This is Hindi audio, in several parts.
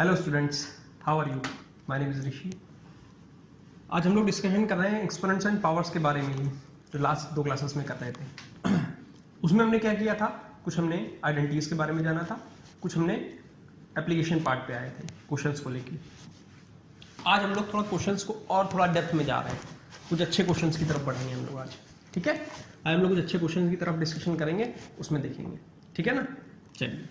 Hello students, how are you? My name is Rishi. आज हम लोग डिस्कशन कर रहे हैं एक्सपोनेंट्स एंड पावर्स के बारे में, जो लास्ट 2 क्लासेस में कर रहे थे। उसमें हमने क्या किया था, कुछ हमने आइडेंटिटीज के बारे में जाना था, कुछ हमने एप्लीकेशन पार्ट पे आए थे क्वेश्चंस को लेके। आज हम लोग थोड़ा क्वेश्चंस को और थोड़ा डेप्थ में जा रहे हैं, कुछ अच्छे क्वेश्चंस की तरफ बढ़ेंगे हम लोग आज। ठीक है, आज हम लोग कुछ अच्छे क्वेश्चंस की तरफ डिस्कशन करेंगे, उसमें देखेंगे। ठीक है ना? चलिए,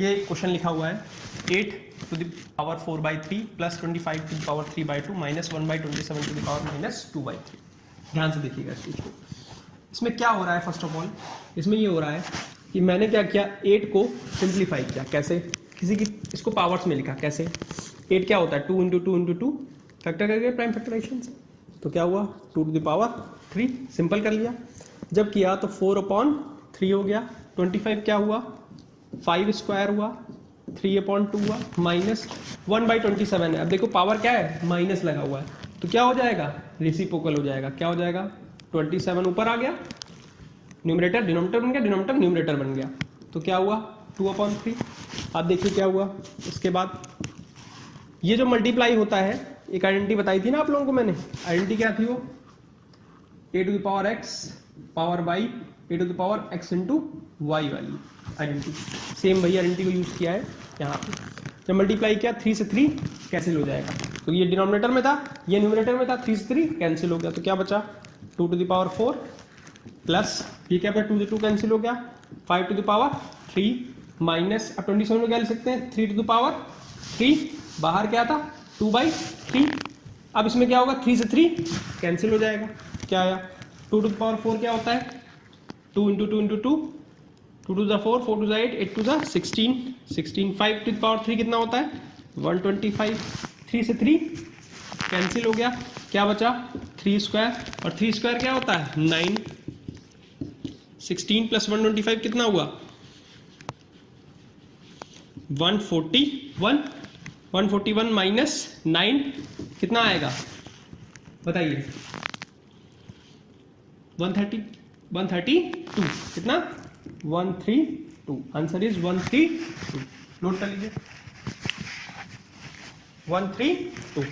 ये क्वेश्चन लिखा हुआ है 8 to the power 4/3 plus 25 to the power 3/2 minus 1/27 to the power minus 2/3। ध्यान से देखिएगा इस चीज को। इसमें क्या हो रहा है, फर्स्ट ऑफ ऑल इसमें ये हो रहा है कि मैंने क्या किया, 8 को सिंप्लीफाई किया। कैसे? किसी की इसको पावर्स में लिखा। कैसे? 8 क्या होता है, 2 × 2 × 2 फैक्टर करके प्राइम फैक्टराइजेशन से, तो क्या हुआ 2 to the power 3, सिंपल कर लिया। जब किया तो 4/3 हो गया, 25 क्या हुआ 5 स्क्वायर हुआ, 3/2 हुआ, माइनस 1/27 है। अब देखो पावर क्या है, माइनस लगा हुआ है, तो क्या हो जाएगा, रेसिप्रोकल हो जाएगा। क्या हो जाएगा, 27 ऊपर आ गया, न्यूमरेटर डिनोमिनेटर बन गया, डिनोमिनेटर न्यूमरेटर बन गया, तो क्या हुआ 2/3। अब देखिए क्या हुआ, इसके बाद ये जो मल्टीप्लाई होता है, एक आइडेंटिटी बताई थी ना आप लोगों को मैंने। आइडेंटिटी क्या थी वो, a⁴x power by a⁴x × y वाली आइडेंटिटी। सेम वही आइडेंटिटी को यूज किया है यहाँ पे। जब मल्टीप्लाई किया 3 से 3 कैंसिल हो जाएगा, तो ये डिनोमिनेटर में था, ये न्यूमरेटर में था, 3 से 3 कैंसिल हो गया, तो क्या बचा 2 to the power 4 प्लस ये क्या बचा, 2 से 2 कैंसिल हो गया, 5 to the power 3 माइनस, अब 27 में क्या लिख सकते हैं, 3 to the power 3, बाहर क्या था 2/3। अब इसमें क्या होगा, 3 से 3 कैंसिल हो जाएगा, क्या आया 2 to the power 4 क्या होता है, 2 × 2 × 2, 2 to the 4, 4 to the 8, 8 to the 16, 16, 5 to the power 3 कितना होता है 125, 3 से 3 कैंसिल हो गया, क्या बचा 3 स्क्वायर, और 3 स्क्वायर क्या होता है 9, 16 प्लस 125 कितना हुआ 141, 141 माइनस 9 कितना आएगा बताइए, 132, कितना 132, आंसर इज 132। नोट कर लीजिए 132।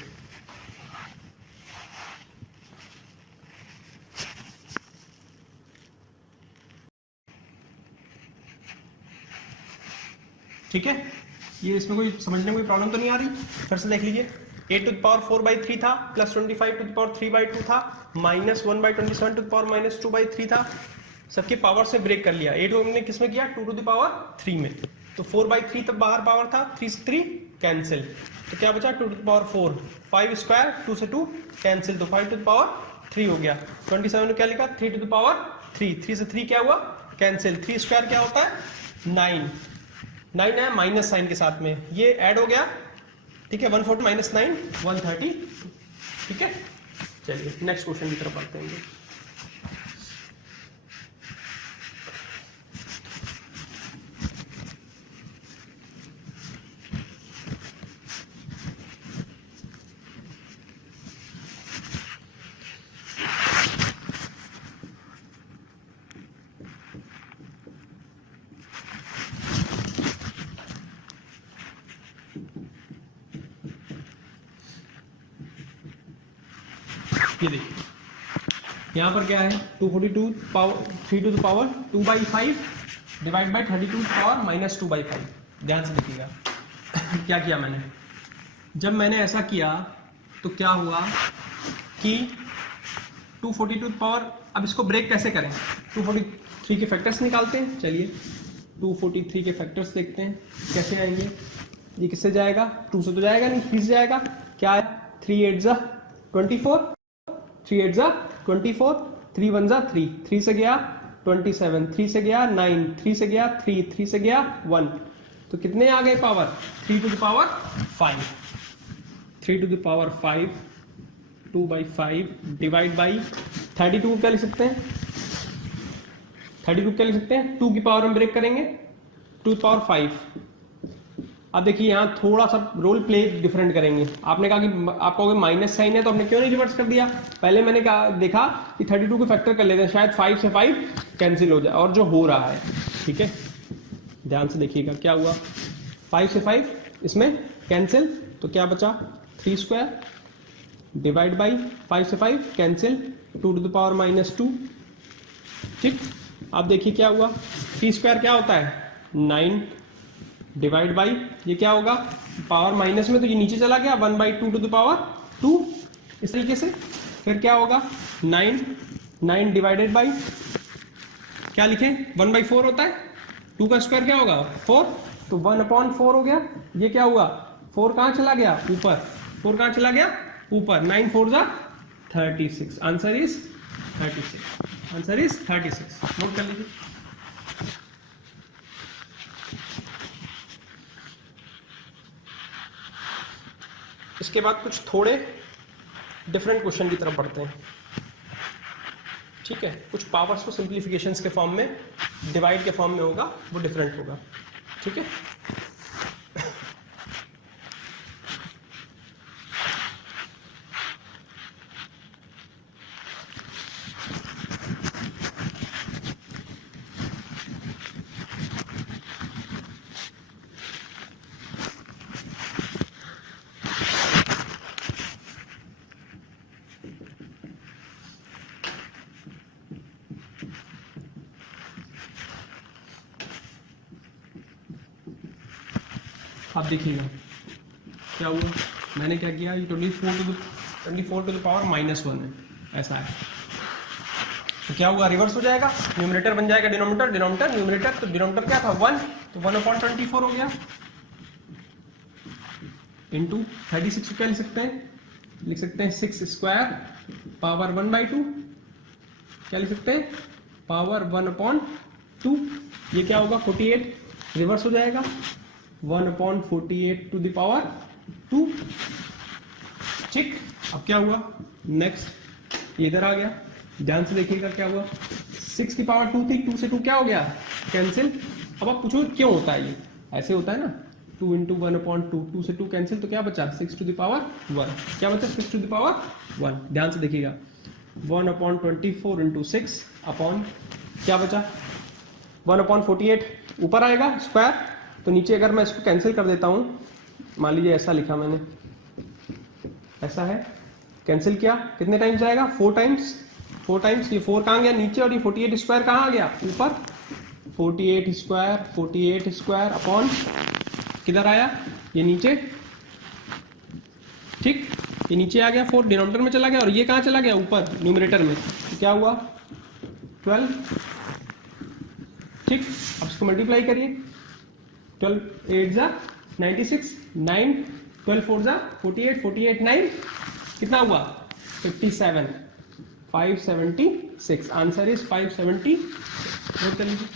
ठीक है, ये इसमें कोई समझने में कोई प्रॉब्लम तो नहीं आ रही? फिर से देख लीजिए, 8 to the power 4/3 था, प्लस 25 to the power 3/2 था, minus 1/27 to the power minus 2/3 था। सबके पावर से ब्रेक कर लिया। 8 हमने किस में किया, 2 to the power 3 में, तो 4/3 तब बाहर पावर था, 3 से 3 कैंसिल, तो क्या बचा 2 to the power 4, 5 स्क्वायर 2 से 2 कैंसिल, तो 5 to the power 3 हो गया। 27 में क्या लिखा, 3 to the power 3, 3 से 3 क्या हुआ कैंसिल, 3 स्क्वायर क्या होता है 9, 9 है माइनस साइन के साथ में, ये ऐड हो गया। ठीक है, 140 माइनस 9 130। ठीक है, चलिए नेक्स्ट क्वेश्चन की तरफ बढ़ते हैं। ये देखिए यहाँ पर क्या है, 242 power 3 to the power 2/5 divide by 32 power minus 2/5। ध्यान से देखिएगा क्या किया मैंने, जब मैंने ऐसा किया तो क्या हुआ कि 242 पावर, अब इसको ब्रेक कैसे करें, 243 के फैक्टर्स निकालते हैं। चलिए 243 के फैक्टर्स देखते हैं कैसे आएंगे। ये किससे जाएगा, 2 से तो जाएगा नहीं, 3 से जाएगा। क्या है, 3 8 जा 24, 3 8 जा 24, 3 1 जा 3, 3 से गया 27, 3 से गया 9, 3 से गया 3, 3 से गया 1, तो कितने आ गए power, 3 to the power 5, 3 to the power 5, 2/5 divide by 32 क्या लिख सकते हैं, 32 क्या लिख सकते हैं, 2 की पावर में ब्रेक करेंगे 2 to the power 5। अब देखिए यहाँ थोड़ा सा रोल प्ले डिफरेंट करेंगे। आपने कहा कि आप कहोगे माइनस साइन है, तो हमने क्यों नहीं रिवर्स कर दिया, पहले मैंने कहा देखा कि 32 को फैक्टर कर लेते हैं, शायद 5 से 5 कैंसिल हो जाए, और जो हो रहा है। ठीक है, ध्यान से देखिएगा क्या हुआ, 5 से 5 इसमें कैंसिल, तो क्या बचा 3 स्क्वायर डिवाइड बाई 5 से 5 कैंसिल 2 टू द पावर -2। ठीक, अब देखिए क्या हुआ, t स्क्वायर क्या होता है 9 डिवाइड बाई ये क्या होगा पावर माइनस में तो ये नीचे चला गया 1/2 टू द पावर 2 इस तरीके से। फिर क्या होगा 9 डिवाइडेड बाई क्या लिखें 1/4 होता है, 2 का स्क्वायर क्या होगा 4, तो 1/4 हो गया। ये क्या हुआ 4 कहां चला गया ऊपर, 4 कहां चला गया ऊपर, 9 4 जा 36, answer is 36, answer is 36। Note कर लीजिए। इसके बाद कुछ थोड़े डिफरेंट क्वेश्चन की तरफ बढ़ते हैं। ठीक है, कुछ पावर्स को सिंप्लीफिकेशंस के फॉर्म में, डिवाइड के फॉर्म में होगा, वो डिफरेंट होगा। ठीक है, आप देखिएगा क्या हुआ, मैंने क्या किया, ये 24 टू द पावर -1 है, ऐसा है। तो क्या हुआ रिवर्स हो जाएगा, न्यूमरेटर बन जाएगा डिनोमिनेटर, डिनोमिनेटर न्यूमरेटर, तो डिनोमिनेटर क्या था 1, तो 1/24 हो गया इंटू 36 को क्या लिख सकते हैं, 6 स्क्वायर पावर 1/2, क्या लिख सकते हैं पावर 1/2, ये क्या होगा 48, रिवर्स हो जाएगा 1/48 टू द पावर 2। ठीक, अब क्या हुआ नेक्स्ट, इधर आ गया, ध्यान से देखिएगा क्या हुआ, 6 की पावर 2 थी, 2 से 2 क्या हो गया कैंसिल। अब आप पूछो क्यों होता है, ये ऐसे होता है ना, 2 × 1/2, 2 से 2 कैंसिल, तो क्या बचा 6 टू द पावर 1, क्या बचा 6 टू द पावर 1। ध्यान से देखिएगा 1/24 × 6 अपॉन क्या बचा 1/48, ऊपर आएगा स्क्वायर, तो नीचे अगर मैं इसको कैंसिल कर देता हूं, मान लीजिए ऐसा लिखा मैंने, ऐसा है, कैंसिल किया, कितने टाइम्स आएगा 4 टाइम्स, 4 टाइम्स, ये 4 कहां गया नीचे, और ये 48 स्क्वायर कहां आ गया ऊपर, 48 स्क्वायर अपॉन किधर आया ये नीचे। ठीक, ये नीचे आ गया 4 डिनोमिनेटर में चला गया, और ये कहां चला गया ऊपर न्यूमरेटर में, तो क्या हुआ 12। ठीक, अब इसको मल्टीप्लाई करिए, 12 8 जा 96, 9 12 4 जा 48, 48 9 कितना हुआ 57, 576, आंसर इज 570। नोट कर लीजिए।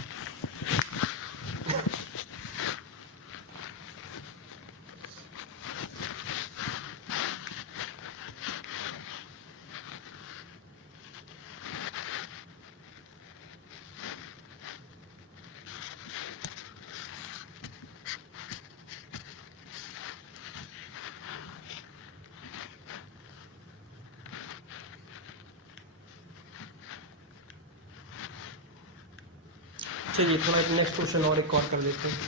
चलिए थोड़ा नेक्स्ट क्वेश्चन और एक और कर देते हैं।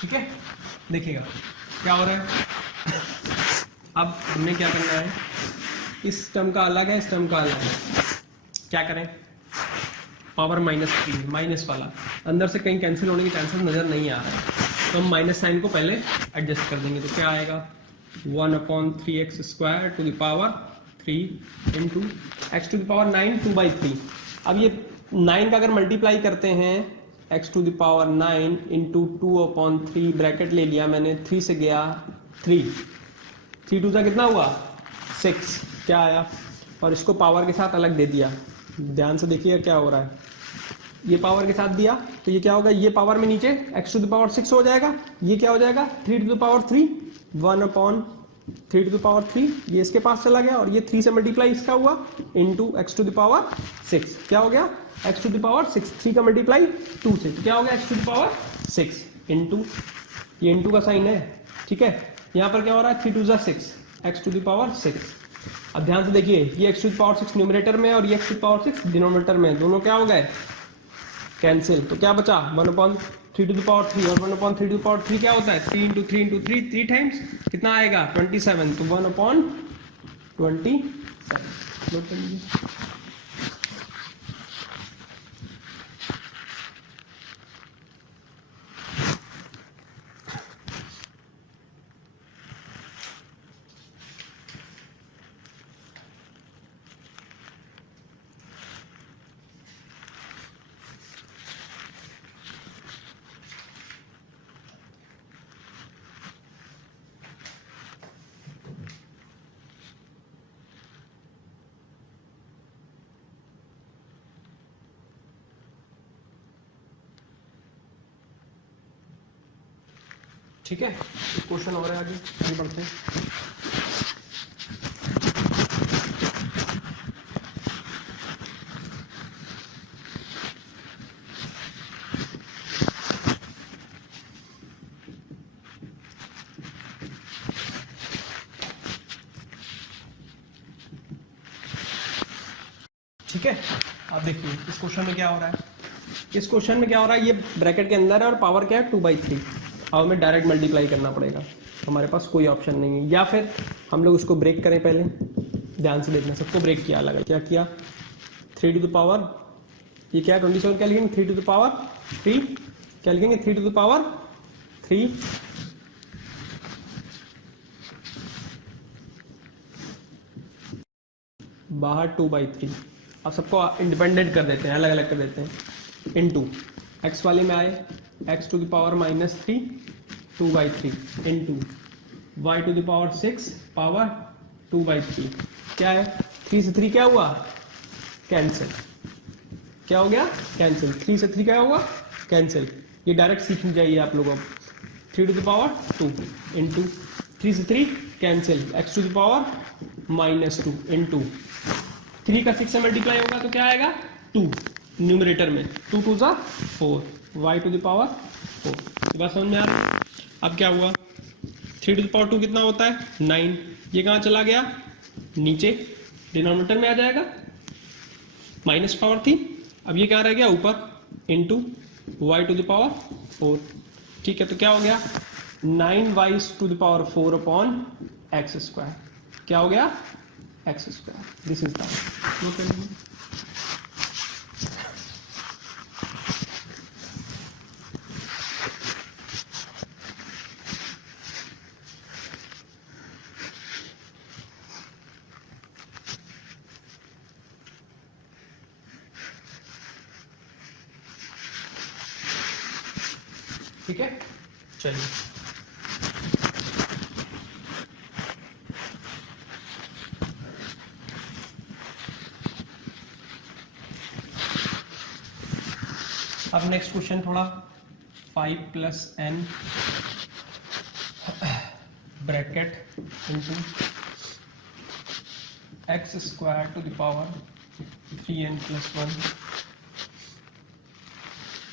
ठीक है, देखिएगा क्या हो रहा है, अब हमें क्या करना है, इस टर्म का अलग है, इस टर्म का अलग है, क्या करें, पावर -3 माइनस वाला अंदर से कहीं कैंसिल होने के चांसेस नजर नहीं आ रहा है, तो हम माइनस साइन को पहले एडजस्ट कर देंगे, तो क्या आएगा 1/3x² to the power 3 into x to the power 9 2/3। अब ये 9 का अगर मल्टीप्लाई करते हैं x to the power 9 into 2/3 bracket ले लिया मैंने, 3 से गया 3 2 का कितना हुआ 6, क्या आया, और इसको पावर के साथ अलग दे दिया। ध्यान से देखिए क्या हो रहा है, ये पावर के साथ दिया तो ये क्या होगा, ये पावर में नीचे x टू द पावर 6 हो जाएगा, ये क्या हो जाएगा 3 to the power 3, 1/3 3 to the power 3, ये इसके पास चला गया और ये 3 से मल्टीप्लाई इसका हुआ into x to the power 6, क्या हो गया x टू द पावर 6, 3 का मल्टीप्लाई 2 से, तो क्या हो गया x to the power 6 into, ये इनटू का साइन है, ठीक है। यहाँ पर क्या हो रहा है 3 टू जा 6, x टू द पावर 6। अब ध्यान से देखिए, ये x to the power 6 numerator में और ये x to the power 6 denominator में, दोनों क्या हो गए कैंसिल, तो क्या बचा 1/3 टू द पावर 3 और 1/3 टू द पावर 3 क्या होता है 3 इंटू 3 इंटू 3, 3 टाइम्स कितना आएगा 27, तो 1/27 नोट कर लीजिए। ठीक है, क्वेश्चन और है आगे बढ़ते हैं। ठीक है, आप देखिए इस क्वेश्चन में क्या हो रहा है, इस क्वेश्चन में क्या हो रहा है, ये ब्रैकेट के अंदर है और पावर क्या है 2/3, अब हमें डायरेक्ट मल्टीप्लाई करना पड़ेगा, हमारे पास कोई ऑप्शन नहीं है, या फिर हम लोग उसको ब्रेक करें। पहले ध्यान से देखना, सबको ब्रेक किया अलग अलग, क्या किया 3 टू द पावर, ये क्या 27 क्या लिखेंगे 3 टू द पावर 3, क्या लिखेंगे 3 टू द पावर 3, बाहर 2/3, अब सबको इंडिपेंडेंट कर देते हैं, अलग अलग कर देते हैं, इनटू एक्स वाले में आए x to the power -3 2/3 into y to the power 6 power 2/3, क्या है 3 से 3 क्या हुआ कैंसिल, क्या हो गया कैंसिल, 3 से 3 क्या हुआ कैंसिल, ये डायरेक्ट सीख जाइए आप लोग। अब 3 टू द पावर 2 इनटू 3 से 3 cancel, x to the power -2 into 3 का 6 से मल्टीप्लाई होगा तो क्या आएगा 2 न्यूमरेटर में, 2 2 जा 4, y टू द पावर 4, ये बात समझ में आ रही है। अब क्या हुआ 3 टू द पावर 2 कितना होता है 9, ये कहाँ चला गया नीचे डिनोमिनेटर में आ जाएगा, माइनस पावर थी, अब ये कहाँ रह गया ऊपर into y to the power 4, ठीक है, तो क्या हो गया 9y to the power 4 upon x square, क्या हो गया x square, this is the, ठीक है। चलिए अब नेक्स्ट क्वेश्चन थोड़ा 5 + n bracket into x square to the power 3n + 1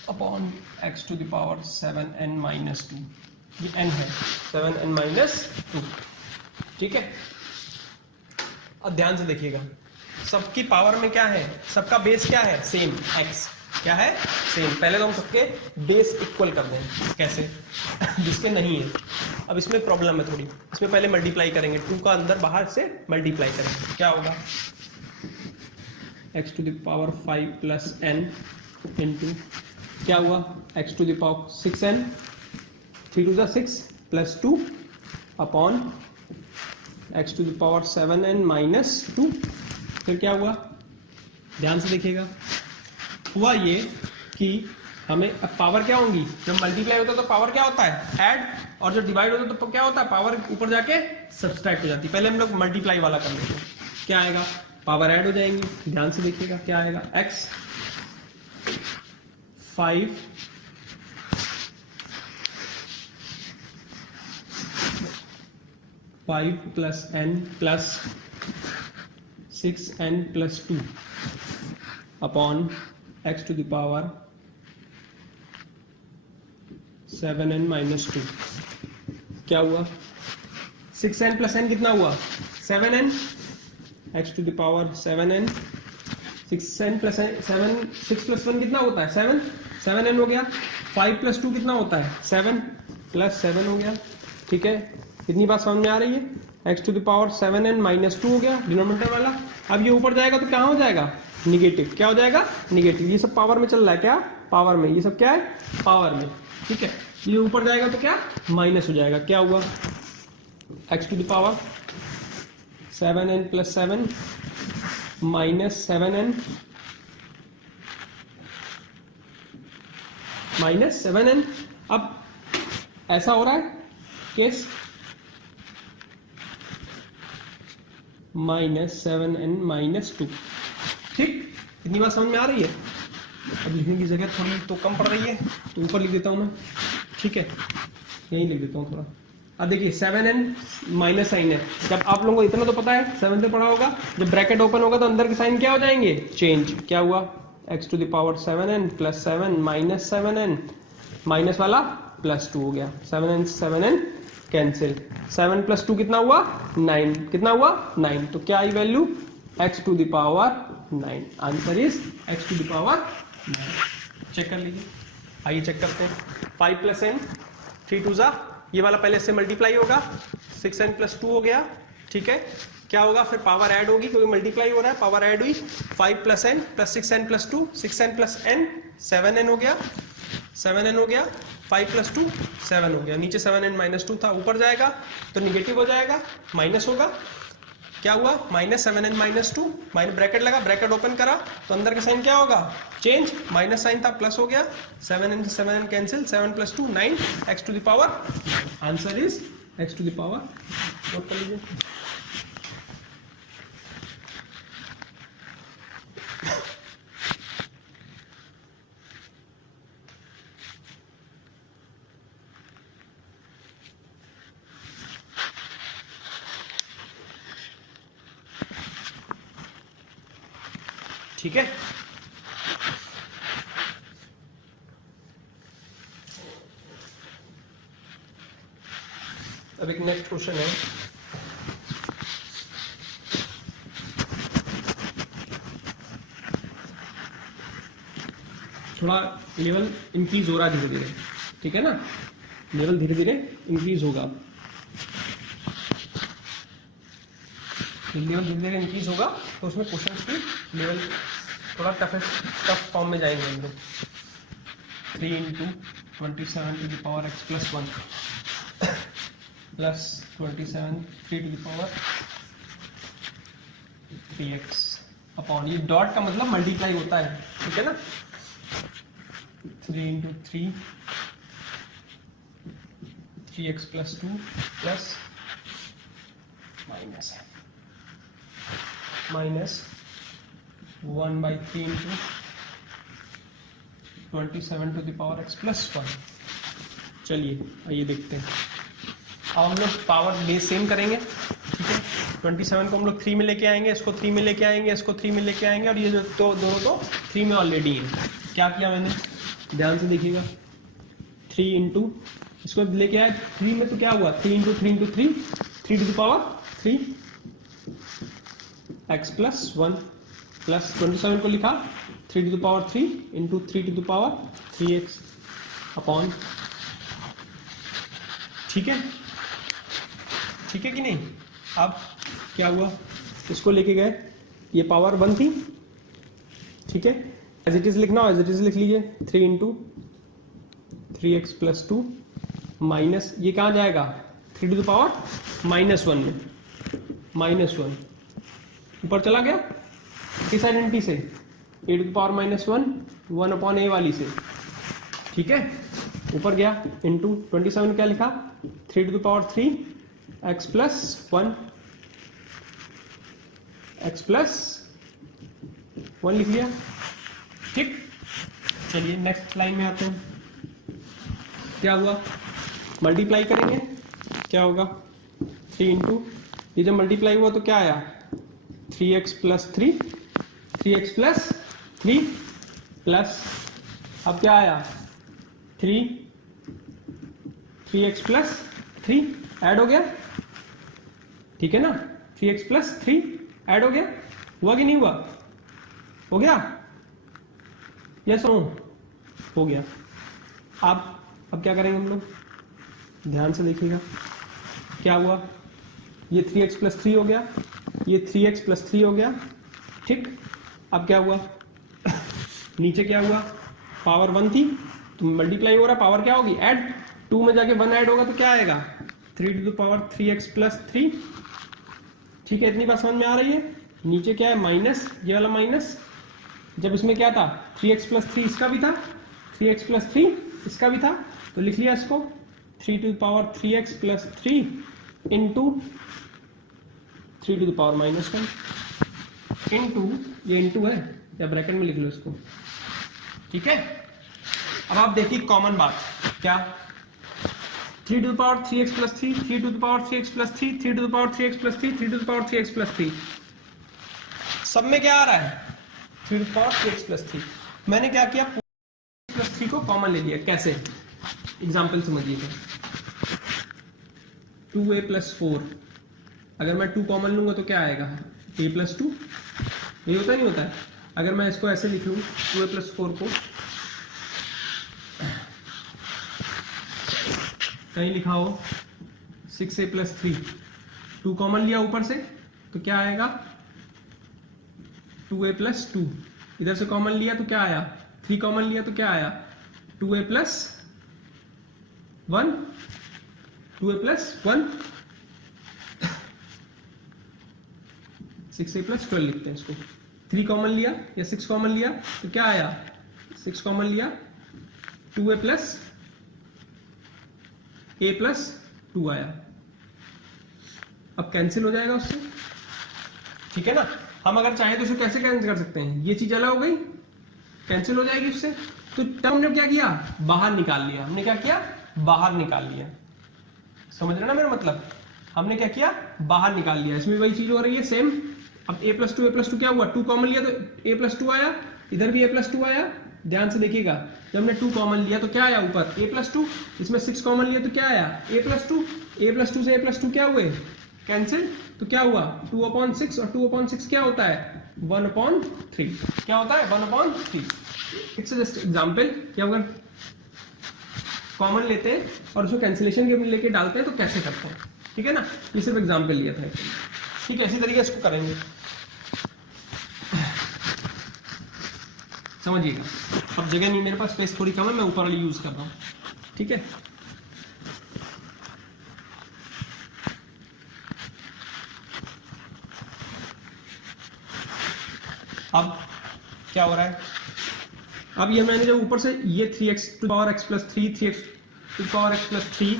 upon x to the power 7n - 2, ये n है 7n - 2, ठीक है। अब ध्यान से देखिएगा, सबकी पावर में क्या है, सबका बेस क्या है सेम, x क्या है सेम, पहले तो हम सबके बेस इक्वल कर दें, कैसे जिसके नहीं है। अब इसमें प्रॉब्लम है थोड़ी, इसमें पहले मल्टीप्लाई करेंगे, 2 का अंदर बाहर से मल्टीप्लाई करेंगे, क्या होगा x to the power 5 + n into क्या हुआ x to the power 6n, 3 to the 6 + 2 upon x to the power 7n - 2, फिर क्या हुआ ध्यान से देखिएगा, हुआ ये कि हमें अब पावर क्या होंगी, जब मल्टीप्लाई होता है तो पावर क्या होता है ऐड, और जब डिवाइड होता है तो क्या होता है पावर ऊपर जाके सब्सट्रैक्ट हो जाती है। पहले हम लोग मल्टीप्लाई वाला कर लेते हैं, क्या आएगा पावर ऐड हो जाएंगी, ध्यान से देखिएगा क्या आएगा x 5 - 5 plus n plus 6n plus 2 upon x to the power 7n minus 2। क्या हुआ? 6n प्लस n कितना हुआ? 7n, x to the power 7n, 6n plus 7, 6 plus 1 कितना होता है? 7, 7n हो गया। 5 प्लस 2 कितना होता है? 7 प्लस 7 हो गया। ठीक है, कितनी बात समझ में आ रही है? x to the power 7n minus 2 हो गया डिनोमिनेटर वाला। अब ये ऊपर जाएगा तो क्या हो जाएगा? निगेटिव। क्या हो जाएगा? निगेटिव। ये सब पावर में चल रहा है। क्या? पावर में। ये सब क्या है? पावर में। ठीक है, ये ऊपर जाएगा तो क्या? माइनस हो जाएगा। क्या हुआ? x to the power 7n plus 7 minus 7n minus 7n। अब ऐसा हो रहा है केस, माइनस 7n माइनस 2। ठीक, इतनी बात समझ में आ रही है? अब लिखने की जगह थोड़ी तो कम पड़ रही है, तो ऊपर लिख देता हूं मैं। ठीक है, यही लिख देता हूँ थोड़ा। अब देखिए 7n माइनस साइन है। जब आप लोगों को इतना तो पता है, 7 से पढ़ा होगा, जब ब्रैकेट ओपन होगा तो अंदर के साइन क्या हो जाएंगे? चेंज। क्या हुआ? x to the power 7n plus 7 minus 7n, minus वाला प्लस 2 हो गया। 7n 7n cancel. 7 प्लस 2 कितना हुआ? 9। कितना हुआ? 9। तो क्या आई value? x to the power 9। Answer is x to the power 9। Check कर लीजिए। आइए चेक करते हैं। 5 प्लस n, 3 2 जा, ये वाला पहले से मल्टीप्लाई होगा। 6n प्लस 2 हो गया। ठीक है, क्या होगा फिर? पावर ऐड होगी क्योंकि मल्टीप्लाई हो रहा है, पावर ऐड हुई। 5 plus n plus 6n plus 2, 6n plus n 7n हो गया, 7n हो गया। 5 प्लस 2 7 हो गया। नीचे 7n माइनस 2 था, ऊपर जाएगा तो निगेटिव हो जाएगा, माइनस होगा। क्या हुआ? Minus 7n minus 2, minus bracket लगा, ब्रैकेट ओपन करा तो अंदर का साइन क्या होगा? चेंज। माइनस साइन था, प्लस हो गया। 7n से 7n cancel, 7 plus 2 9, x to the power. Answer is x to the power. Note कर लीजिए। ठीक है, अब एक नेक्स्ट क्वेश्चन है। थोड़ा लेवल इंक्रीज हो रहा है धीरे धीरे। ठीक है ना, लेवल धीरे धीरे इंक्रीज होगा। लेवल धीरे धीरे इंक्रीज होगा तो उसमें क्वेश्चन की लेवल थोड़ा टफ फॉर्म में जाएंगे हम लोग। 3 into 27 to the power x plus 1 plus 27 3 to the power 3x upon, ये डॉट का मतलब मल्टीप्लाई होता है। ठीक है ना, 3 into 3x plus 2 plus minus है minus 1/3 into 27 to the power x plus 1। चलिए आइए देखते हैं। अब हम लोग पावर बेस सेम करेंगे। ठीक है, 27 को हम लोग 3 में लेके आएंगे, इसको 3 में लेके आएंगे, इसको 3 में लेके आएंगे, और ये जो तो दोनों तो 3 में ऑलरेडी है। क्या किया मैंने? ध्यान से देखिएगा। 3 इंटू, इसको लेके आए 3 में तो क्या हुआ? 3 into 3 into 3, 3 to the power 3 x plus 1 plus 27 को लिखा 3 to the power 3 into 3 to the power 3x upon. ठीक है, ठीक है कि नहीं? अब क्या हुआ? इसको लेके गए, ये पावर 1 थी। ठीक है, एज इट इज लिखना हो एज इट इज लिख लीजिए। 3 इंटू 3x प्लस 2 माइनस, ये कहाँ जाएगा? 3 टू द पावर -1 में, -1 ऊपर चला गया किस आइडेंटिटी से? a to the power -1 1 upon a वाली से। ठीक है, ऊपर गया इंटू 27 क्या लिखा? 3 to the power 3 x plus 1, x plus 1 लिख लिया। ठीक, चलिए नेक्स्ट लाइन में आते हैं। क्या हुआ? मल्टीप्लाई करेंगे, क्या होगा? 3 इंटू, ये जब मल्टीप्लाई हुआ तो क्या आया 3x plus 3, 3x plus 3 plus, अब क्या आया 3x प्लस 3 ऐड हो गया, ठीक है ना, 3x प्लस 3 ऐड हो गया, हुआ कि नहीं हुआ, हो गया, यस हो गया। अब क्या करेंगे हम लोग, ध्यान से देखिएगा क्या हुआ, ये 3x प्लस 3 हो गया, ये 3x प्लस 3 हो गया, ठीक। अब क्या हुआ नीचे क्या हुआ, पावर 1 थी तो मल्टीप्लाई हो रहा, पावर क्या होगी ऐड, 2 में जाके 1 ऐड होगा तो क्या आएगा 3 to the power 3x plus 3, ठीक है। इतनी बात समझ में आ रही है। नीचे क्या है माइनस, ये वाला माइनस, जब इसमें क्या था 3x प्लस 3 इसका भी था, 3x प्लस 3 इसका भी था, तो लिख लिया इसको 3 to the power 3x plus 3 into 3 to the power minus 1 into, ये इंटू है या ब्रैकेट में लिख लो इसको, ठीक है। अब आप देखिए कॉमन बात क्या, 3 to the power 3x plus 3, 3 to the power 3x plus 3, 3 to the power 3x plus 3, 3 to the power 3x plus 3, सब में क्या आ रहा है 3 to the power 3x plus 3। मैंने क्या किया प्लस 3 को कॉमन ले लिया, कैसे, एग्जाम्पल समझिएगा, 2a प्लस 4, अगर मैं 2 कॉमन लूंगा तो क्या आएगा a प्लस 2, ये होता नहीं होता है। अगर मैं इसको ऐसे लिख लूं 2a प्लस 4 को कहीं लिखा हो 6a प्लस 3, 2 कॉमन लिया ऊपर से तो क्या आएगा 2a प्लस 2, इधर से कॉमन लिया तो क्या आया 3 कॉमन लिया तो क्या आया 2a plus 1, 2a plus 1, 6a plus 12 लिखते हैं इसको। 3 कॉमन लिया या 6 कॉमन लिया तो क्या आया 6 कॉमन लिया 2a प्लस a प्लस 2 आया, अब कैंसिल हो जाएगा उससे, ठीक है ना। हम अगर चाहें तो इसे कैसे कैंसिल कर सकते हैं, ये चीज अलग हो गई कैंसिल हो जाएगी उससे, तो तब हमने क्या किया बाहर निकाल लिया, हमने क्या किया बाहर निकाल लिया, समझ रहे ना मेरा मतलब, हमने क्या किया बाहर निकाल लिया। इसमें वही चीज हो रही है सेम। अब a प्लस 2 क्या हुआ 2 कॉमन लिया तो a प्लस 2 आया, इधर भी a प्लस 2 आया, ध्यान से देखिएगा, जब हमने 2 कॉमन लिया तो क्या आया ऊपर a प्लस 2, इसमें 6 कॉमन लिया तो क्या आया a प्लस 2, a प्लस 2 से a प्लस 2 क्या हुए कैंसिल, तो क्या हुआ 2/6, और 2/6 क्या होता है 1/3, क्या होता है 1/3। इट्स जस्ट एग्जांपल कि अगर कॉमन लेते हैं और उसको कैंसिलेशन के लेके डालते हैं तो कैसे करते हैं, ठीक है ना, ये सिर्फ एग्जांपल लिया था, ठीक है। इसी तरीके इसको करेंगे, समझिएगा। अब जगह नहीं मेरे पास, स्पेस थोड़ी कम है, मैं ऊपर वाली यूज कर रहा हूँ, ठीक है। अब क्या हो रहा है, अब ये मैंने जब ऊपर से ये 3x to the power x plus 3, 3x to the power x plus 3,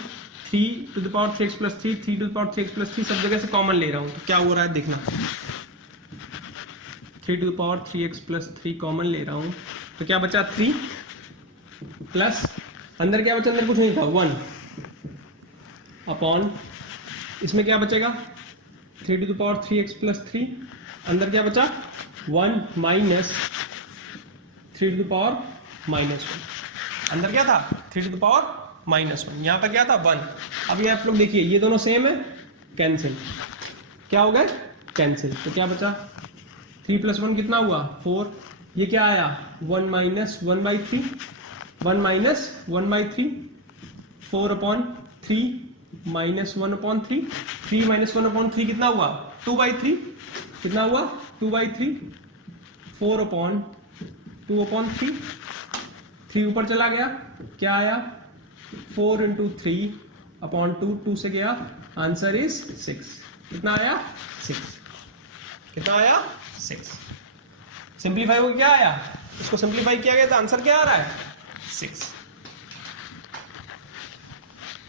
3 to the power 3x plus 3, 3 to the power 3x plus 3 सब जगह से कॉमन ले रहा हूं, तो क्या हो रहा है देखना, 3 to the power 3x plus 3 common ले रहा हूं तो क्या बचा 3 प्लस अंदर क्या बचा, अंदर कुछ नहीं था 1 अपॉन, इसमें क्या बचेगा 3 to the power 3x plus 3, अंदर क्या बचा 1 माइनस 3 टू द पावर -1, अंदर क्या था 3 टू द पावर -1, यहां पर क्या था 1। अब ये आप लोग देखिए ये दोनों सेम है, कैंसिल, क्या हो गए कैंसिल, तो क्या बचा 3 प्लस 1 कितना हुआ 4, ये क्या आया 1 माइनस 1/3, 1 माइनस 1/3, 4/3 माइनस 1/3, 3 माइनस 1/3 कितना हुआ 2/3, कितना हुआ 2/3, 4/2/3, 3 ऊपर चला गया, क्या आया 4 इंटू 3/2, 2 से गया, आंसर इज 6, कितना आया 6, कितना आया 6। सिंप्लीफाई हो क्या आया, इसको सिंप्लीफाई किया गया तो आंसर क्या आ रहा है 6,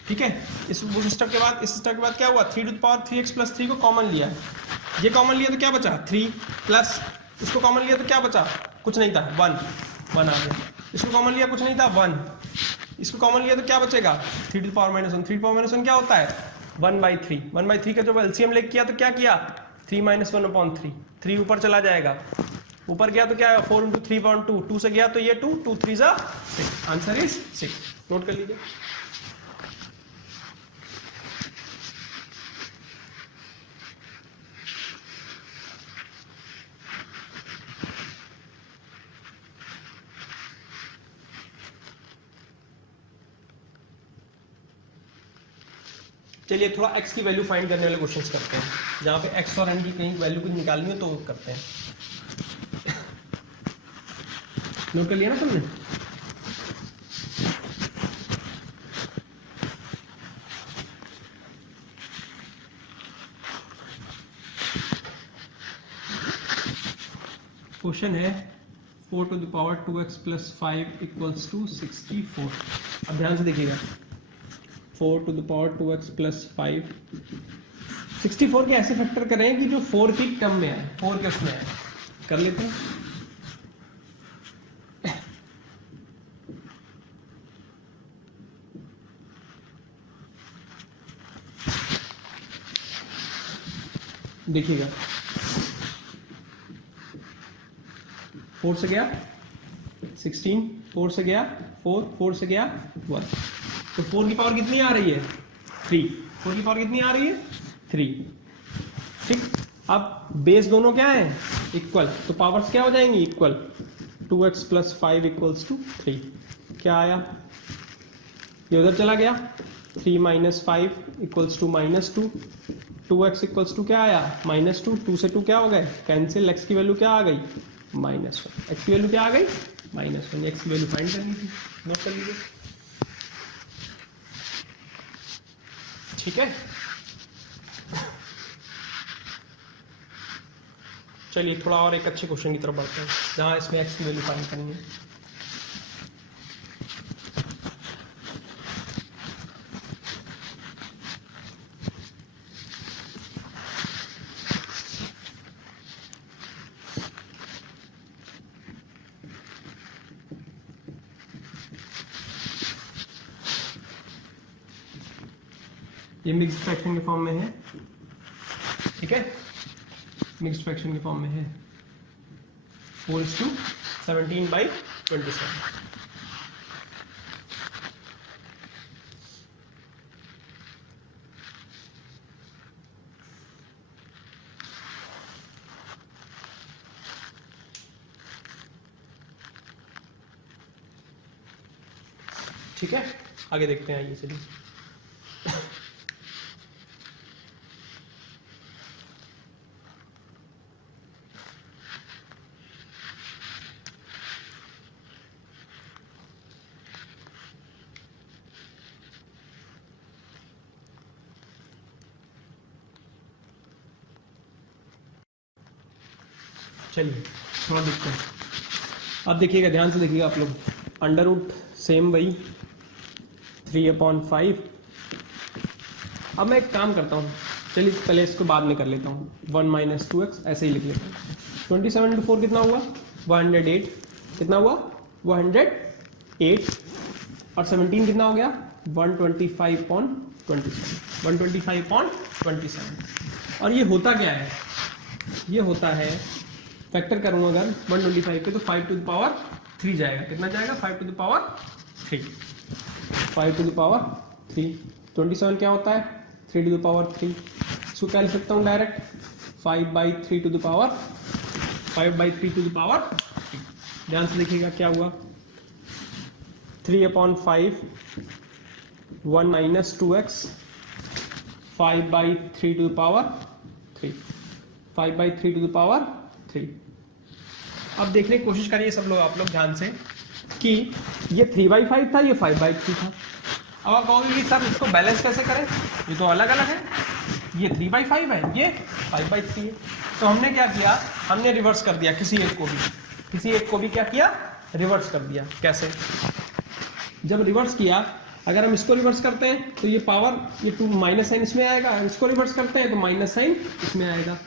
ठीक है। इस स्टेप के बाद, इस स्टेप के बाद क्या हुआ 3 to the power 3x plus 3 को कॉमन लिया, ये कॉमन लिया तो क्या बचा 3 प्लस, इसको कॉमन लिया तो क्या बचा कुछ नहीं था 1 आ गया, इसको कॉमन लिया कुछ नहीं था 1, इसको कॉमन लिया तो क्या बचेगा 3 to the power -1, 3 to the power -1 क्या होता है 1/3, 1/3 का जब एलसीएम लेके किया तो क्या किया, 3 - 1/3, 3 ऊपर चला जाएगा, ऊपर गया तो क्या है 4 × 3/2, 2 से गया तो ये 2, 2 3 जा 6, आंसर इज 6। नोट कर लीजिए। चलिए थोड़ा x की वैल्यू फाइंड करने वाले क्वेश्चंस करते हैं, जहां पे x और n की कहीं वैल्यू कुछ निकालनी हो तो करते हैं। नोट कर लिया ना तुमने? क्वेश्चन है 4 to the power 2x + 5 = 64। अब ध्यान से देखिएगा, 4 to the power 2x + 5, 64 के ऐसे फैक्टर करें कि जो 4 की टर्म में आए, 4 के उसमें आए। कर लेते हैं। देखिएगा 4 से गया 16, 4 से गया 4, 4 से गया 1, तो 4 की पावर कितनी आ रही है 3, 4 की पावर कितनी आ रही है 3। ठीक, अब बेस दोनों क्या है इक्वल, तो पावर्स क्या हो जाएंगी इक्वल, 2x + 5 = 3। क्या आया, ये उधर चला गया, 3 - 5 = -2, 2x = क्या आया -2, 2 से 2 क्या हो गए कैंसिल, x की वैल्यू क्या आ गई -1, x की वैल्यू क्या आ गई -1, x की वैल्यू फाइंड करनी थी। नोट कर लीजिए, ठीक है। चलिए थोड़ा और एक अच्छे क्वेश्चन की तरफ बढ़ते हैं, जहां इसमें x की वैल्यू फाइंड करनी है। ये मिक्स्ड फ्रैक्शन के फॉर्म में है, ठीक है, मिक्स्ड फ्रैक्शन के फॉर्म में है, 4:17/27। ठीक है, आगे देखते हैं, आइए चलिए। चलिए थोड़ा देखते हैं। अब देखिएगा, ध्यान से देखिएगा आप लोग, √ सेम वही 3/5। अब मैं एक काम करता हूँ, चलिए पहले इसको बाद में कर लेता हूँ, 1 - 2x ऐसे ही लिख लेता हूँ। 27 × 4 कितना हुआ 108, कितना हुआ 108, और 17 कितना हो गया 125/27, 125/27। और ये होता क्या है, ये होता है, फैक्टर करूंगा अगर 125 के तो 5 to the power 3 जाएगा, कितना जाएगा 5 to the power 3, 5 to the power 3। 27 क्या होता है 3 to the power 3, इसको क्या लिख सकता हूँ direct 5/3 to the power 5/3 to the power 3। ध्यान से देखिएगा क्या हुआ, 3/5 1 - 2x 5/3 to the power 3, 5/3 to the power 3। अब देखने की कोशिश करिए सब लोग, आप लोग ध्यान से, कि ये 3/5 था, ये 5/3 था। अब आप कहोगे सर इसको बैलेंस कैसे करें, ये तो अलग अलग है, ये 3/5 है, ये 5/3 है। तो हमने क्या किया, हमने रिवर्स कर दिया, किसी एक को भी क्या किया रिवर्स कर दिया। कैसे, जब रिवर्स किया, अगर हम इसको रिवर्स करते हैं तो ये पावर, ये 2 माइनस साइन इसमें आएगा, इसको रिवर्स करते हैं तो माइनस साइन इसमें आएगा।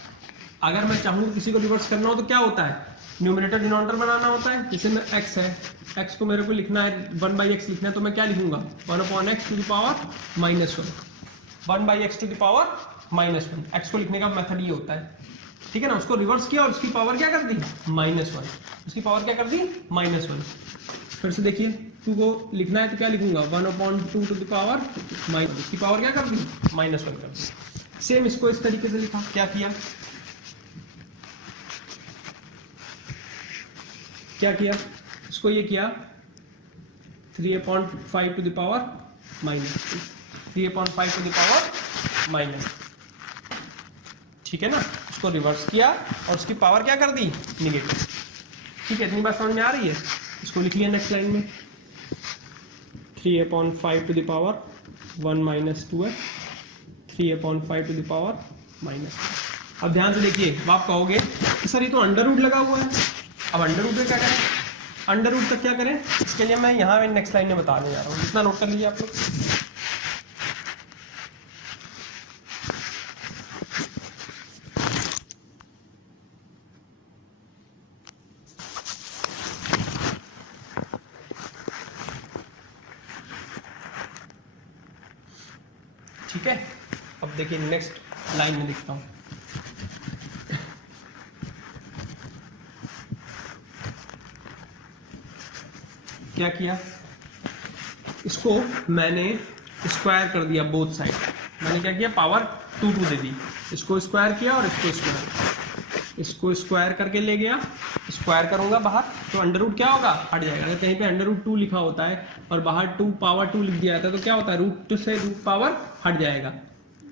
अगर मैं चाहूँ किसी को रिवर्स करना हो तो क्या होता है, न्यूमरेटर डिनोमिनेटर बनाना होता है। जैसे में x है, x को मेरे को लिखना है 1/x लिखना है, तो मैं क्या लिखूंगा 1/x to the power -1। 1 by x to the power -1। X को लिखने का मेथड ये होता है, ठीक है ना। उसको रिवर्स किया और उसकी पावर क्या कर दी, -1। उसकी पावर क्या कर दी, -1। फिर से देखिए, 2 को लिखना है तो क्या लिखूंगा, 1/2 टू द पावर -1। इसकी पावर क्या कर दी, -1 कर दी। सेम इसको इस तरीके से लिखा, क्या किया, इसको ये किया 3/5 to the power -3, 3/5 to the power -, ठीक है ना। उसको रिवर्स किया और उसकी पावर क्या कर दी, निगेटिव। ठीक है, इतनी बात समझ में आ रही है। इसको लिख लिया नेक्स्ट लाइन में, 3/5 to the power 1 - 2x, 3/5 to the power -। अब ध्यान से देखिए, आप कहोगे कि सर ये तो अंडर रूट लगा हुआ है। अब अंडर रूट में क्या करें, अंडर रूट तक क्या करें, इसके लिए मैं यहाँ नेक्स्ट लाइन में बताने जा रहा हूँ। इतना नोट कर लीजिए आप लोग। ठीक है, अब देखिए नेक्स्ट लाइन में लिखता हूं। क्या किया, इसको मैंने स्क्वायर कर दिया बोथ साइड। मैंने क्या किया, पावर 2 दे दी। इसको स्क्वायर किया और इसको स्क्वायर करके ले गया। स्क्वायर करूंगा बाहर तो अंडर रूट क्या होगा, हट जाएगा। अगर कहीं पे अंडर रूट 2 लिखा होता है और बाहर 2 पावर 2 लिख दिया जाता है तो क्या होता है, रूट से रूट पावर हट जाएगा।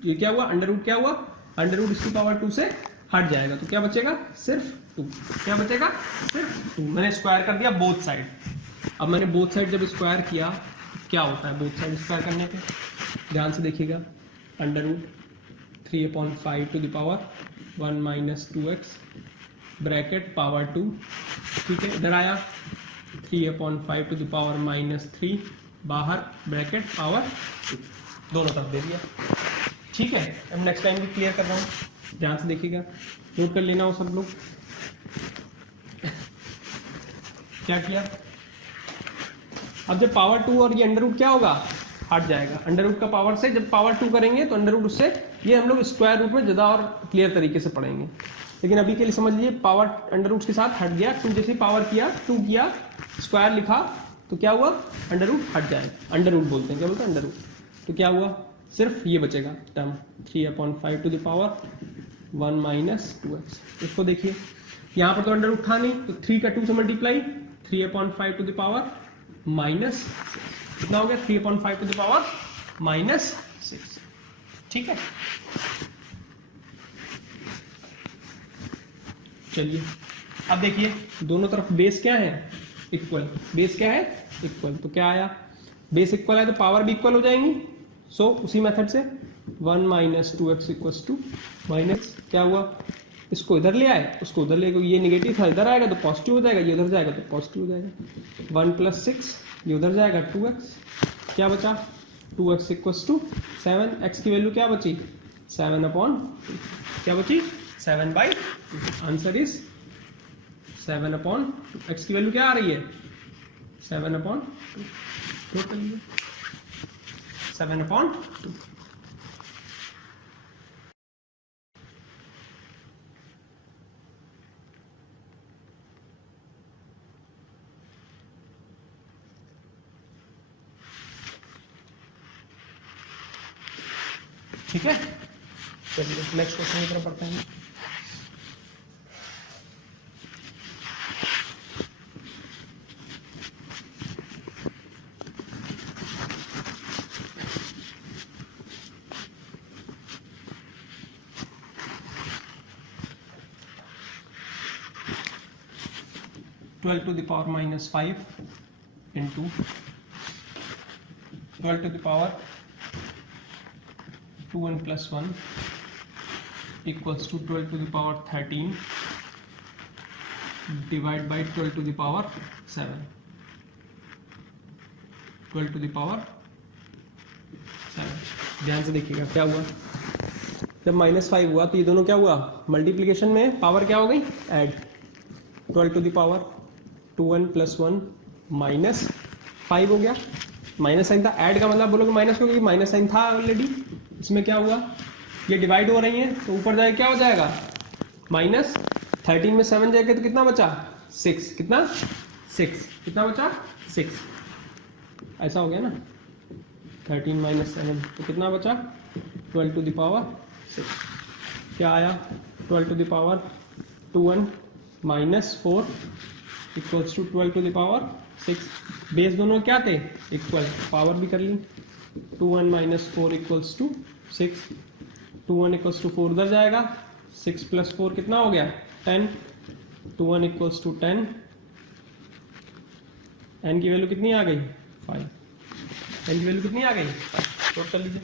ये क्या हुआ, अंडर रूट क्या हुआ, अंडर रूट इसकी पावर 2 से हट जाएगा तो क्या बचेगा, सिर्फ 2। क्या बचेगा, सिर्फ 2। मैंने स्क्वायर कर दिया बोथ साइड। अब मैंने बोथ साइड जब स्क्वायर किया तो क्या होता है, बोथ साइड स्क्वायर करने पे ध्यान से देखिएगा, under root 3/5 to the power 1 - 2x bracket power 2, ठीक है। इधर आया 3/5 टू द पावर -3 बाहर ब्रैकेट पावर 2, दोनों तरफ दे दिया। ठीक है, अब नेक्स्ट लाइन भी क्लियर कर रहा हूँ, ध्यान से देखिएगा, नोट कर लेना हो सब लोग। क्या किया, अब जब पावर 2 और ये अंडर रूट क्या होगा, हट जाएगा। अंडर रूट का पावर से जब पावर 2 करेंगे तो अंडर रूट उससे, ये हम लोग स्क्वायर रूट में ज़्यादा और क्लियर तरीके से पढ़ेंगे, लेकिन अभी के लिए समझ लीजिए पावर अंडर रूट के साथ हट गया। 2 जैसे पावर किया, 2 किया, स्क्वायर लिखा तो क्या हुआ, अंडर रूट हट जाएगा। अंडर रूट बोलते हैं, क्या बोलते हैं, अंडर रूट। तो क्या हुआ, सिर्फ ये बचेगा term 3/5 to the power 1 - 2x। इसको देखिए, यहाँ पर तो अंडर रूट था नहीं तो 3 का 2 से मल्टीप्लाई, 3/5 टू द पावर -6, कितना हो गया, 3/5 टू द पावर -6। ठीक है, चलिए अब देखिए, दोनों तरफ बेस क्या है, इक्वल। बेस क्या है, इक्वल। तो क्या आया, बेस इक्वल है तो पावर भी इक्वल हो जाएंगी। सो उसी मेथड से 1 - 2x माइनस, क्या हुआ, इसको इधर ले आए, उसको उधर ले गए, ये नेगेटिव था, इधर आएगा तो पॉजिटिव हो जाएगा, ये उधर जाएगा तो पॉजिटिव हो जाएगा। 1 + 6, ये उधर जाएगा 2x, क्या बचा, 2x = 7। x की वैल्यू क्या बची, 7/2, क्या बची, 7/2। Answer is 7/2। x की वैल्यू क्या आ रही है, 7/2। 7/2। ठीक है, चलिए नेक्स्ट क्वेश्चन की तरफ पढ़ते हैं। (12 to the power -5 into 12 to the power 2n + 1 equals to 12 to the power 13 divided by 12 to the power 7. 12 to the power 7। ध्यान से देखिएगा क्या हुआ, जब -5 हुआ तो ये दोनों क्या हुआ, मल्टीप्लिकेशन में पावर क्या हो गई, add. 12 to the power 2n + 1 -5 हो गया, माइनस साइन था, ऐड का मतलब बोलोगे माइनस, क्योंकि माइनस साइन था ऑलरेडी, इसमें क्या हुआ, ये डिवाइड हो रही हैं तो ऊपर जाए क्या हो जाएगा माइनस, 13 में 7 जाएगा तो कितना बचा 6, कितना 6, कितना बचा 6, ऐसा हो गया ना। 13 माइनस 7 तो कितना बचा 12 टू द पावर 6, क्या आया 12 to the power 21 minus 4 equals to 12 to the power 6। Base दोनों क्या थे इक्वल, पावर भी कर ली, 21 minus 4 equals to 6, 21 equals to 4 उधर जाएगा, 6 प्लस 4 कितना हो गया 10, 21 इक्वल्स टू 10, n की वैल्यू कितनी आ गई 5, n की वैल्यू कितनी आ गई 5, नोट कर लीजिए।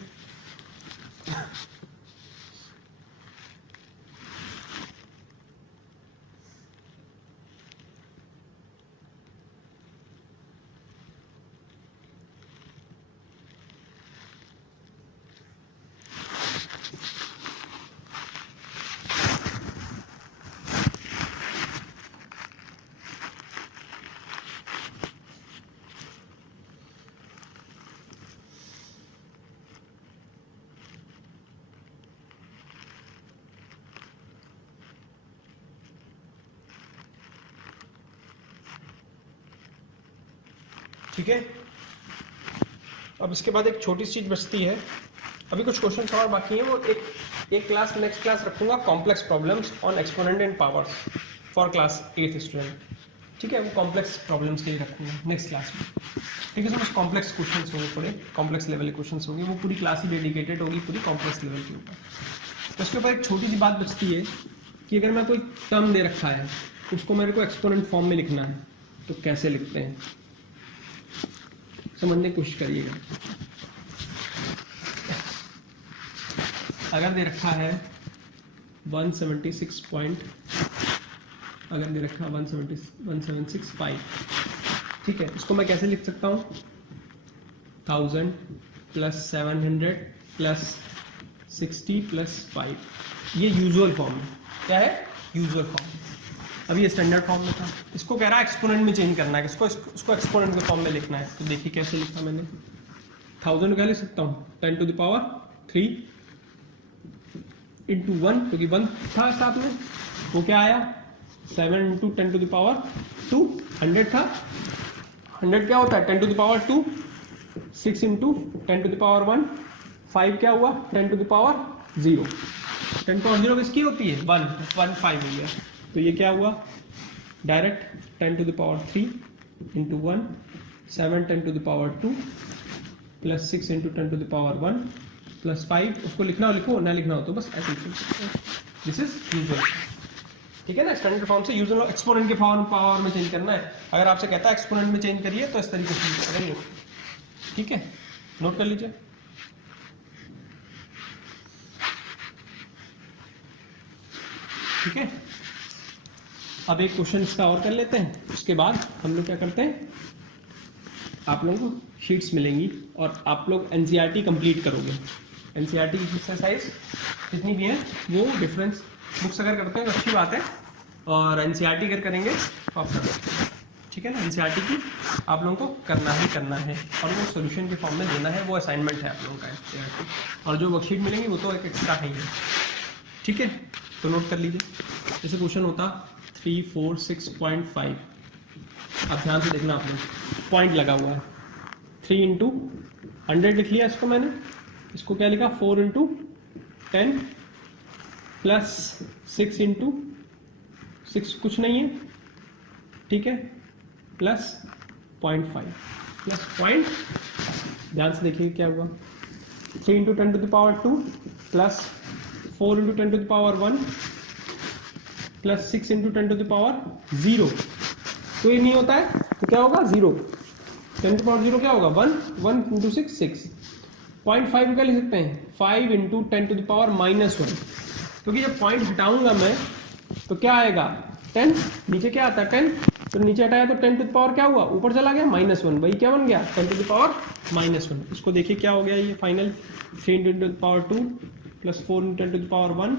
ठीक है, अब इसके बाद एक छोटी सी चीज बचती है, अभी कुछ क्वेश्चन और बाकी हैं, वो एक क्लास नेक्स्ट क्लास रखूंगा complex problems on exponent and powers for class 8th student. ठीक है, वो कॉम्प्लेक्स प्रॉब्लम्स के लिए रखूंगा नेक्स्ट क्लास में। ठीक है, उसमें कॉम्प्लेक्स क्वेश्चन होंगे, थोड़े कॉम्प्लेक्स लेवल के क्वेश्चन होंगे, वो पूरी क्लास ही डेडिकेटेड होगी पूरी कॉम्प्लेक्स लेवल के ऊपर। तो उसके ऊपर एक छोटी सी बात बचती है कि अगर मैं कोई टर्म दे रखा है उसको मेरे को एक्सपोनेंट फॉर्म में लिखना है तो कैसे लिखते हैं, समझने की कोशिश करिएगा। अगर दे रखा है 176 पॉइंट, अगर दे रखा है 176.5, ठीक है, इसको मैं कैसे लिख सकता हूँ 1000 प्लस 700 प्लस 60 प्लस 5, ये यूजुअल फॉर्म है। क्या है यूजुअल फॉर्म, अभी ये स्टैंडर्ड फॉर्म में था, इसको कह रहा है एक्सपोनेंट में चेंज करना है, इसको एक्सपोनेंट के फॉर्म में लिखना है। तो देखिए कैसे लिखा मैंने, 1000 क्या लिख सकता हूँ 10 टू द पावर 3 इंटू 1, क्योंकि 1 था साथ में, वो क्या आया 7 इंटू 10 टू द पावर 2, 100 था, 100 क्या होता है 10 to the power 2, 6 into 10 to the power 1, 5 क्या हुआ 10 टू द पावर 0, 10 पावर 0 किसकी होती है 1 5 हो गया। तो ये क्या हुआ direct 10 to the power 3 into 1, 7 10 to the power 2 plus 6 into 10 to the power 1 plus 5, उसको लिखना हो लिखो, ना लिखना हो तो बस ऐसे लिख सकते हैं। दिस इज यूजुअल, ठीक है ना। स्टैंडर्ड फॉर्म से यूजुअल एक्सपोनेंट के फॉर्म पावर में चेंज करना है। अगर आपसे कहता है एक्सपोनेंट में चेंज करिए तो इस तरीके से करेंगे, ठीक है, नोट कर लीजिए। ठीक है, अब एक क्वेश्चन इसका और कर लेते हैं, उसके बाद हम लोग क्या करते हैं, आप लोगों को शीट्स मिलेंगी और आप लोग एनसीईआरटी कंप्लीट करोगे। एनसीईआरटी की एक्सरसाइज जितनी भी है वो डिफरेंस बुक्स अगर करते हैं तो अच्छी बात है, और एनसीईआरटी अगर करेंगे तो आप कर सकते हैं। ठीक है ना, एनसीईआरटी की आप लोगों को करना है और वो सोल्यूशन के फॉर्म में देना है, वो असाइनमेंट है आप लोगों का एनसीईआरटी, और जो वर्कशीट मिलेंगी वो तो एक एक्स्ट्रा है ही। ठीक है, तो नोट कर लीजिए। जैसे क्वेश्चन होता 346.5, अब ध्यान से देखना, आप लोग पॉइंट लगा हुआ है, 3 इंटू 100 लिख लिया इसको मैंने, इसको क्या लिखा 4 इंटू 10 प्लस 6 इंटू 6 कुछ नहीं है, ठीक है, प्लस 0.5 प्लस पॉइंट, ध्यान से देखिए क्या हुआ 3 into 10 to the power 2 plus 4 into 10 to the power 1 plus 6 into 10 to the power 0, तो ये नहीं होता है तो क्या होगा 0, 10 टू पावर 0 क्या होगा 1 इंटू 6 6, 0.5 क्या लिख सकते हैं 5 इंटू 10 टू द पावर -1, क्योंकि जब पॉइंट हटाऊंगा मैं तो क्या आएगा 10, नीचे क्या आता है 10, तो नीचे हटाया तो 10 टू द पावर क्या हुआ ऊपर चला गया -1, वही क्या बन गया 10 टू द पावर -1। इसको देखिए क्या हो गया ये final, 3 into 10 to the power 2 plus 4 into 10 to the power 1,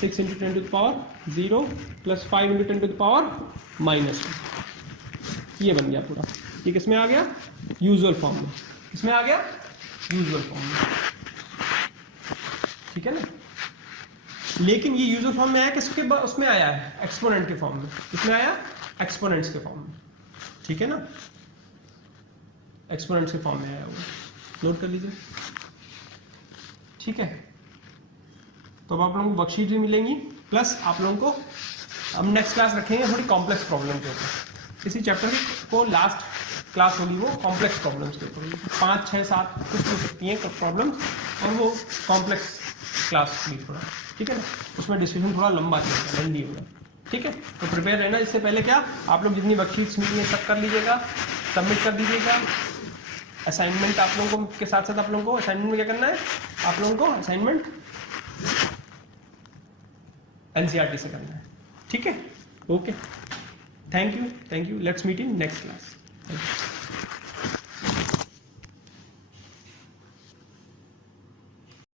6 into 10 to the power 0 plus 5 into 10 to the power -1, ये बन गया पूरा। ये किस में आ गया यूजुअल फॉर्म में, इसमें आ गया यूजुअल फॉर्म में। ठीक है ना। लेकिन ये यूजर फॉर्म में आया किसके उसमें आया है, एक्सपोनेंट के फॉर्म में। किसमें आया, एक्सपोनेंट्स के फॉर्म में, ठीक है ना, एक्सपोनेंट्स के फॉर्म में आया वो, नोट कर लीजिए, ठीक है। तो अब आप लोगों को वर्कशीट भी मिलेंगी, प्लस आप लोगों को हम नेक्स्ट क्लास रखेंगे थोड़ी कॉम्प्लेक्स प्रॉब्लम के ऊपर। इसी चैप्टर को लास्ट क्लास होगी वो कॉम्प्लेक्स प्रॉब्लम्स के ऊपर, 5, 6, 7 कुछ हो सकती हैं प्रॉब्लम्स, और वो कॉम्प्लेक्स क्लास होगी थोड़ा, ठीक है ना। उसमें डिस्कशन थोड़ा लंबा चलेगा, लेंदी होगा, ठीक है। तो प्रिपेयर रहना। इससे पहले क्या आप लोग जितनी वर्कशीट्स मिली हैं सब कर लीजिएगा, सबमिट कर दीजिएगा। असाइनमेंट आप लोगों को के साथ साथ आप लोगों को असाइनमेंट में क्या करना है, आप लोगों को असाइनमेंट एनसीईआरटी से करना है, ठीक है। Okay, thank you, let's meet in next class.